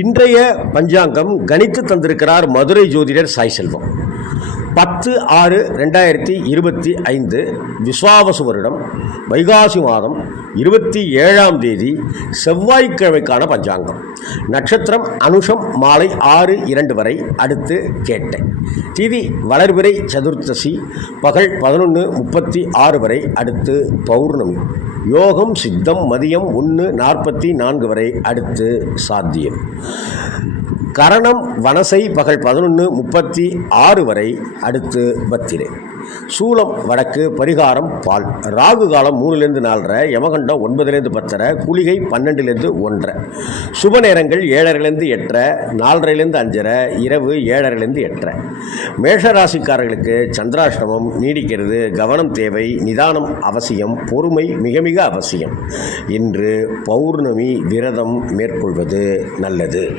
இன்றைய பஞ்சாங்கம் கணித்து தந்திருக்கிறார் மதுரை ஜோதிடர் சாய் செல்வம். பத்து ஆறு ரெண்டாயிரத்தி இருபத்தி ஐந்து விஸ்வாவசு வருடம் வைகாசி மாதம் இருபத்தி ஏழாம் தேதி செவ்வாய்க்கிழமைக்கான பஞ்சாங்கம். நட்சத்திரம் அனுஷம் மாலை ஆறு இரண்டு வரை அடுத்து கேட்டேன் திதி வளர்பிறை சதுர்த்தசி பகல் பதினொன்று முப்பத்தி ஆறு வரை அடுத்து பௌர்ணமி. யோகம் சித்தம் மதியம் ஒன்று நாற்பத்தி நான்கு வரை அடுத்து சாத்தியம். கரணம் வனசை பகல் பதினொன்று முப்பத்தி ஆறு வரை அடுத்து பத்திரை. சூலம் வடக்கு பரிகாரம் பால். ராகு காலம் மூணுலேருந்து நாலரை யமகண்டம் ஒன்பதுலேருந்து பத்தரை குளிகை பன்னெண்டுலேருந்து ஒன்றரை. சுப நேரங்கள் ஏழரைலேருந்து எட்டரை நாலரைலேருந்து அஞ்சரை இரவு ஏழரைலேருந்து எட்டரை. மேஷராசிக்காரர்களுக்கு சந்திராஷ்டமம் நீடிக்கிறது கவனம் தேவை நிதானம் அவசியம் பொறுமை மிக மிக அவசியம். இன்று பௌர்ணமி விரதம் மேற்கொள்வது நல்லது.